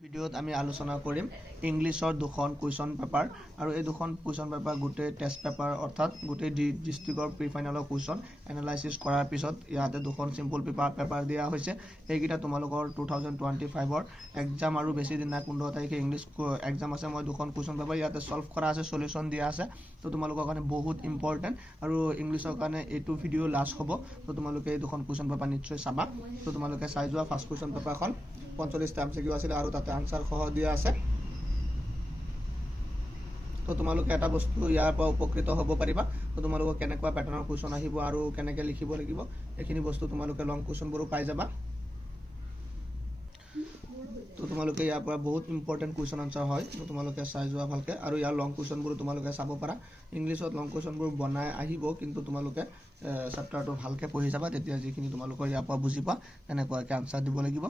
ভিডিওত আমি আলোচনা কৰিম ইংলিছৰ দুখন কুৱেশ্যন পেপাৰ আৰু এই দুখন কুৱেশ্যন পেপাৰ গোটেই টেষ্ট পেপাৰ অৰ্থাৎ গোটেই ডিস্ট্ৰিক্টৰ প্ৰি ফাইনেলৰ কুৱেশ্যন এনালাইসিস কৰাৰ পিছত ইয়াতে দুখন সিম্পল পেপাৰ দিয়া হৈছে এইকিটা তোমালোকৰ 2025ৰ এক্সাম আৰু বেছি দিন নাই 15 তাৰিখে ইংলিছ এক্সাম আছে মই দুখন কুৱেশ্যন পেপাৰ ইয়াতে সলভ কৰা আছে সলিউশন দিয়া আছে তো তোমালোকৰ কাৰণে বহুত ইম্পৰ্টেন্ট আৰু ইংলিছৰ কাৰণে এইটো ভিডিও লাষ্ট হ'ব তো তোমালোকে এই দুখন কুৱেশ্যন পেপাৰ নিশ্চয় চাবা তো তোমালোকে চাই যোৱা ফাৰ্স্ট কুৱেশ্যন পেপাৰখন 45 টা এমসিকিউ আছিল আৰু তাতে আনসাৰ সহ দিয়া আছে তো তোমালোকে এটা বস্তু ইয়াৰ পৰা উপকৃত হ'ব পাৰিবা তো তোমালোকে কেনেকুৱা প্যাটাৰ্নৰ কুৱেশ্যন আহিব আৰু কেনেকৈ লিখিব লাগিব এইখিনি বস্তু তোমালোকে লং কুৱেশ্যনবোৰ পাই যাবা তো তোমালোকে ইয়াৰ পৰা বহুত ইম্পৰ্টেন্ট কুৱেশ্যন আনসাৰ হয় তো তোমালোকে চাই যোৱা ভালকে আৰু ইয়াৰ লং কুৱেশ্যনবোৰ তোমালোকে চাব পাৰা ইংলিছত লং কুৱেশ্যনবোৰ বনাই আহিব কিন্তু তোমালোকে চেপ্টাৰটো ভালকে পঢ়ি যাবা তেতিয়া যিখিনি তোমালোকৰ ইয়াৰ পৰা বুজি পা কেনেকৈ আনসাৰ দিব লাগিব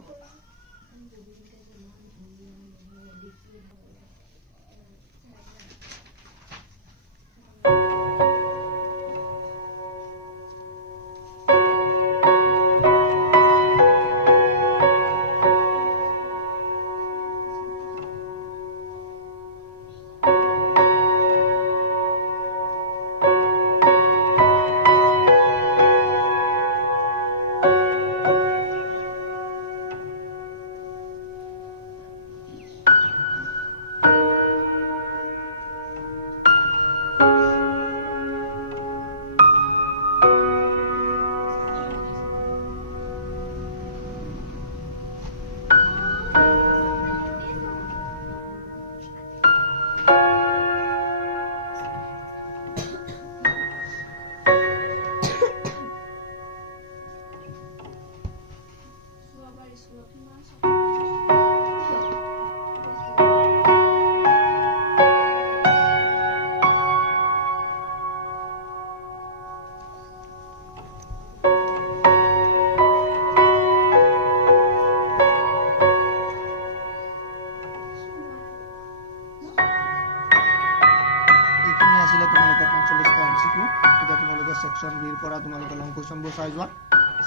সেকশন বি পৰা তোমালোকে লং কুৱেশ্যনবোৰ চাই যোৱা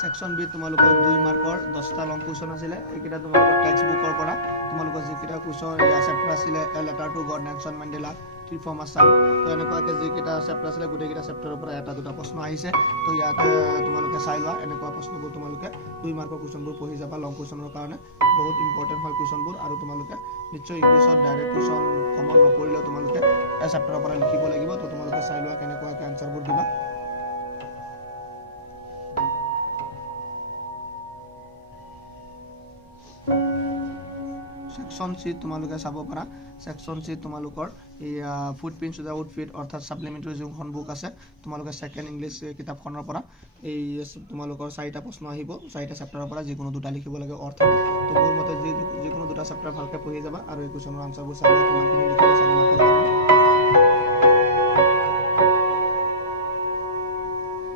সেকশন বি তোমালোকৰ 2 মাৰ্কৰ 10টা লং কুৱেশ্যন আছিল এইকিটা তোমালোকৰ টেক্সট বুকৰ পৰা তোমালোকৰ যিকিটা কুৱেশ্যন ইয়া চেপ্টাৰ আছিল a letter to god Nelson Mandela tree from Assam তো এনেকুৱাকে যিকিটা চেপ্টাৰ আছিল গোটেইকিটা চেপ্টাৰৰ পৰা এটা দুটা প্ৰশ্ন আহিছে তো ইয়াতে তোমালোকে চাই লোৱা এনেকুৱা প্ৰশ্নবোৰ তোমালোকে 2 মাৰ্কৰ কুৱেশ্যনবোৰ পঢ়ি যাবা লং কুৱেশ্যনৰ কাৰণে বহুত ইম্পৰ্টেন্ট হয় কুৱেশ্যনবোৰ আৰু তোমালোকে নিশ্চয় ইংলিছত ডাইৰেক্ট কুৱেশ্যন কমন নপৰিলেও তোমালোকে এই চেপ্টাৰৰ পৰা লিখিব লাগিব তো তোমালোকে চাই লোৱা কেনেকুৱাকে আনসাৰবোৰ দিবা সেকশন সি তোমালোকে চাব পাৰা সেকশন সি তোমালোকৰ ফুটপ্ৰিন্টস উইথ আউটফিট অৰ্থাৎ সাপ্লিমেন্টাৰী যোনখন বুক আছে তোমালোকে সেকেন্ড ইংলিশ কিতাপখনৰ পৰা এই তোমালোকৰ 4টা প্ৰশ্ন আহিব 4টা চেপ্টাৰৰ পৰা যিকোনো দুটা লিখিব লাগে অৰ্থ তো মোৰ মতে যিকোনো দুটা চেপ্টাৰ ভালকে পঢ়ি যাবা আৰু এই কোৱেশ্যনৰ আনসাৰবোৰ চাবা কিমানখিনি লিখিব চাবা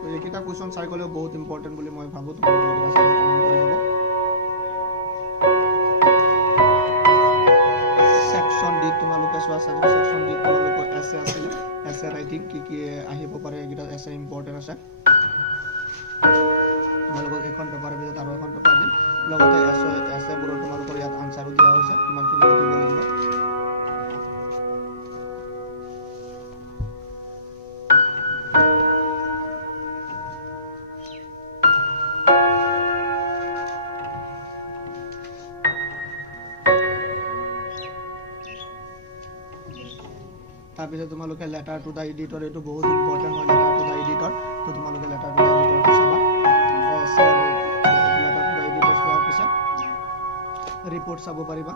তো এইকিটা কোৱেশ্যন চাই গ'লে বহুত ইম্পৰ্টেন্ট বুলি মই ভাবো তোমালোকে কমেন্ট কৰি দিব তোমালোকে সোৱা সেকশন ডি তোমালোকৰ এছে আছিল এছে ৰাইটিং কি আহিব পাৰে এগিটা এছে ইম্পৰ্টেন্ট আছে তোমালোকৰ এখন পেপাৰৰ ভিতৰত আৰু এখন পেপাৰ দিম লগতে এছে বোৰৰ তোমালোকৰ ইয়াত আনসাৰো দিয়া হৈছে কিমানখিনি লিখিব লাগিব তাৰপিছত তোমালোকে লেটাৰ টু দা এডিটৰ এটো বহুত ইম্পৰ্টেন্ট হয় লেটাৰ টু দা এডিটৰ তো তোমালোকে লেটাৰ টু দা এডিটৰ চাবা লেটাৰ টু দা এডিটৰ চোৱাৰ পিছত ৰিপৰ্ট চাব পাৰিবা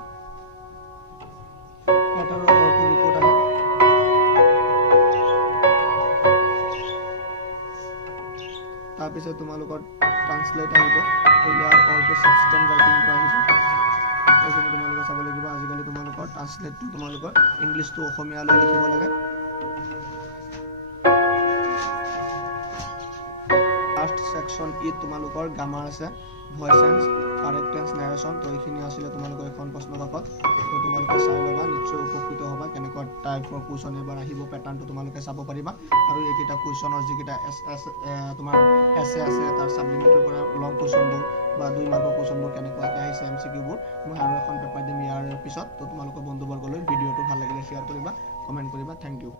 লেটাৰৰ অটো ৰিপৰ্ট আহে তাৰপিছত তোমালোকৰ ট্ৰান্সলেট আহিব ইয়াৰ অটো সাবস্টেন্স ৰাইটিং আহিব এইখিনি তোমালোকে চাব লাগিব আজিকালি তোমালোকৰ ট্ৰান্সলেটটো তোমালোকৰ ইংলিছটো অসমীয়ালৈ লিখিব লাগে ফাৰ্স্ট সেকশন ই তোমালোকৰ গ্ৰামাৰ আছে voice change, correct tense, narration. তো এইখিনি আছিলে তোমালোকৰ এখন প্ৰশ্ন কাকত। তো তোমালোকে চাই ল'বা, নিশ্চয় উপকৃত হ'বা। কেনেকুৱা টাইপৰ কুৱেশ্যন এইবাৰ আহিব, পেটাৰ্ণটো তোমালোকে চাব পাৰিবা। আৰু এইকেইটা কুৱেশ্যনৰ যিকেইটা তোমাৰ এছে আছে, তাৰ ছাপ্লিমেণ্টৰ পৰা লং কুৱেশ্যনবোৰ বা 2 মাৰ্কৰ কুৱেশ্যনবোৰ কেনেকুৱাকৈ আহিছে, MCQবোৰ মই আৰু এখন পেপাৰ দিম ইয়াৰ পিছত। তো তোমালোকৰ বন্ধুবৰ্গলৈ ভিডিঅ'টো ভাল লাগিলে শ্বেয়াৰ কৰিবা, কমেণ্ট কৰিবা। Thank U.